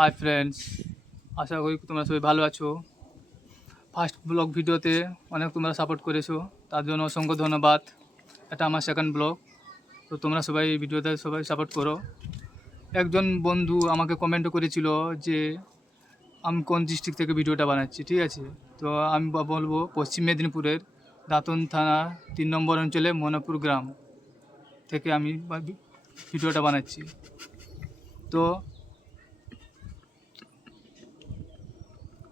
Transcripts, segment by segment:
Hi friends আশা করি তোমরা সবাই ভালো আছো। ফার্স্ট ব্লগ ভিডিওতে অনেক তোমরা সাপোর্ট করেছ। তার জন্য অসংখ্য ধন্যবাদ। এটা আমার সেকেন্ড ব্লগ তো তোমরা সবাই ভিডিওতে সবাই সাপোর্ট করো। একজন বন্ধু আমাকে কমেন্টও করেছিল যে, আমি কোন ডিস্ট্রিক্ট থেকে ভিডিওটা বানাচ্ছি? ঠিক আছে? তো আমি বলব পশ্চিম মেদিনীপুরের দাঁতন থানা তিন নম্বর অঞ্চলে মনপুর গ্রাম থেকে আমি ভিডিওটা বানাচ্ছি। তো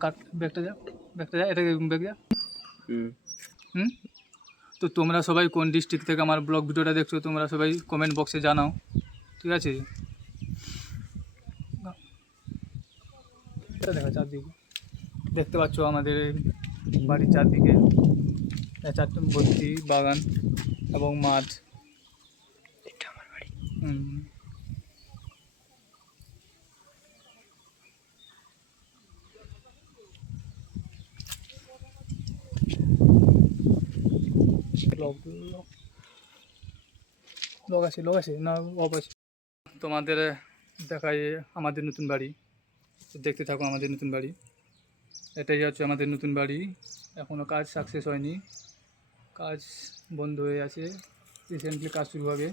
কাট ব্যাগটা যা ব্যাগটা যা এটা ব্যাগ যা? হুম। হুম? তো তোমরা সবাই কোন ডিস্ট্রিক্ট থেকে আমার ব্লগ ভিডিওটা দেখছ তোমরা সবাই কমেন্ট বক্সে জানাও। ঠিক আছে? এটা দেখা চারদিকে। দেখতে পাচ্ছ আমাদের বাড়ির চারদিকে। চারটে ভর্তি বাগান এবং মাঠ। এটা আমার বাড়ি। হুম। লগ আছে লগ আছে? না আছে। তোমাদের দেখায় আমাদের নতুন বাড়ি। দেখতে থাকো আমাদের নতুন বাড়ি। এটাই হচ্ছে আমাদের নতুন বাড়ি। এখনও কাজ সাকসেস হয়নি। কাজ বন্ধ হয়ে আছে। রিসেন্টলি কাজ শুরু হবে।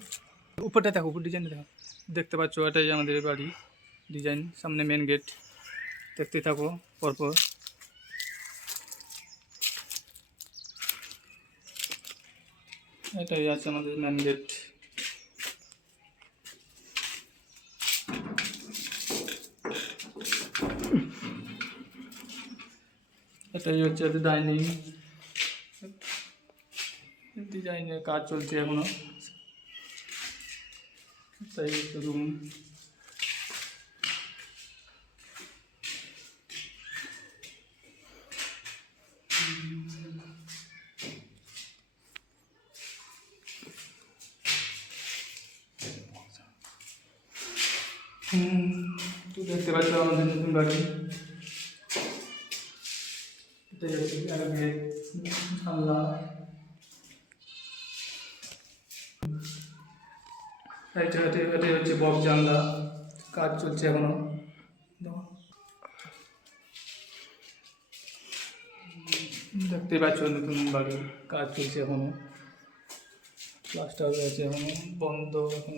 উপরটা দেখো, উপর ডিজাইন দেখো। দেখতে পাচ্ছ, এটাই আমাদের বাড়ি। ডিজাইন সামনে মেন গেট দেখতে থাকো, পরপর। এটাই আছে আমাদের মেন গেট এটাই হচ্ছে ডাইনিং ডিজাইনের কাজ চলছে এখনও। তাই রুম তো দেখতে পাচ্ছ আমাদের নতুন বাড়ি এটাই হচ্ছে একটা জানলা এটা এটা এটাই হচ্ছে জানলা। কাজ চলছে এখনও। দেখতে পাচ্ছ নতুন বাড়ি। কাজ চলছে এখনও। প্লাস্টার রয়েছে এখনও। বন্ধ এখন।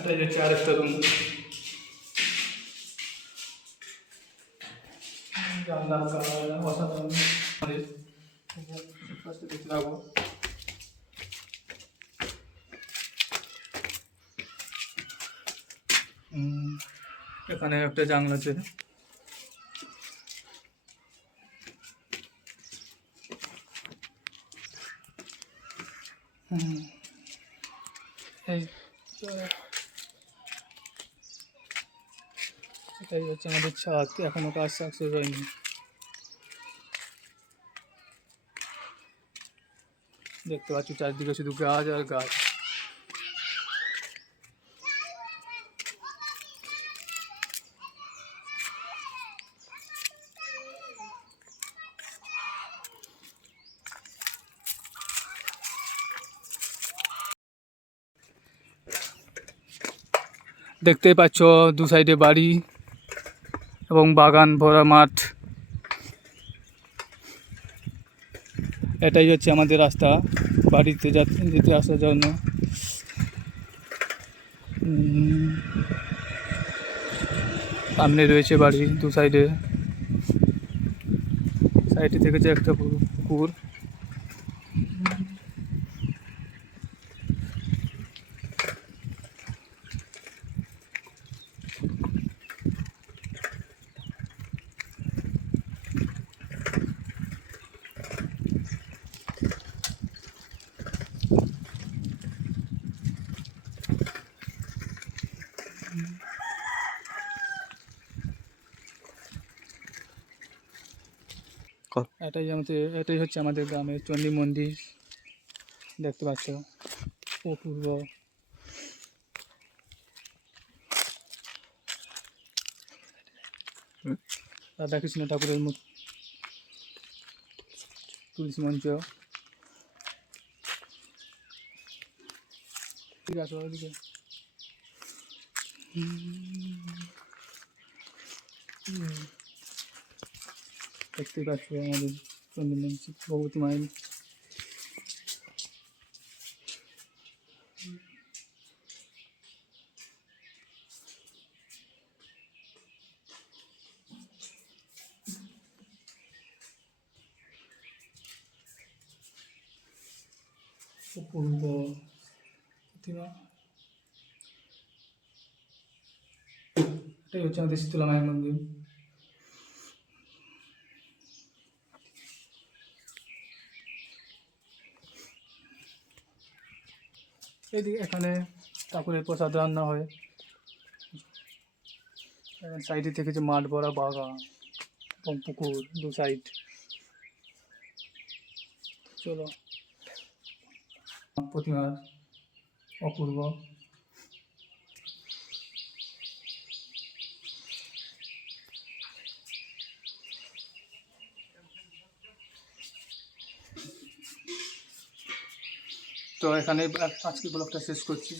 এটাই হচ্ছে আরেকটা রুম জানলার কালার অসাধারণ আমাদের ফার্স্টে দেখতে লাগবো উম, এখানে একটা জানলা আছে হুম। এই এটাই হচ্ছে আমাদের ছাদ এখনও কাজ সাকসেস হয়নি। দেখতে পাচ্ছি চারদিকে শুধু গাছ আর গাছ। দেখতেই পাচ্ছ দু সাইডে বাড়ি। এবং বাগান, ভরা মাঠ। এটাই হচ্ছে আমাদের রাস্তা, বাড়িতে যেতে আসার জন্য। সামনে রয়েছে বাড়ি দু সাইডে সাইডে থেকেছে একটা পু- এটাই আমাদের এটাই হচ্ছে আমাদের গ্রামের চণ্ডী মন্দির। দেখতে পাচ্ছ, অপূর্ব। রাধাকৃষ্ণ ঠাকুরের মুখ তুলসী মঞ্চ। ঠিক আছে ওদিকে হুম। দেখতে পাচ্ছ আমাদের চন্দ্রমঞ্চ ভগবতী মায়ের অপূর্ব প্রতিমা এটাই হচ্ছে আমাদের শীতলা মায়ের মন্দির এইদিকে এখানে ঠাকুরের প্রসাদ রান্না হয়। এখানে সাইডে থেকে যে মাঠ ভরা বাগান এবং পুকুর, দু সাইড চলো। প্রতিমার অপূর্ব। তো এখানে আজকে ব্লগটা শেষ করছি।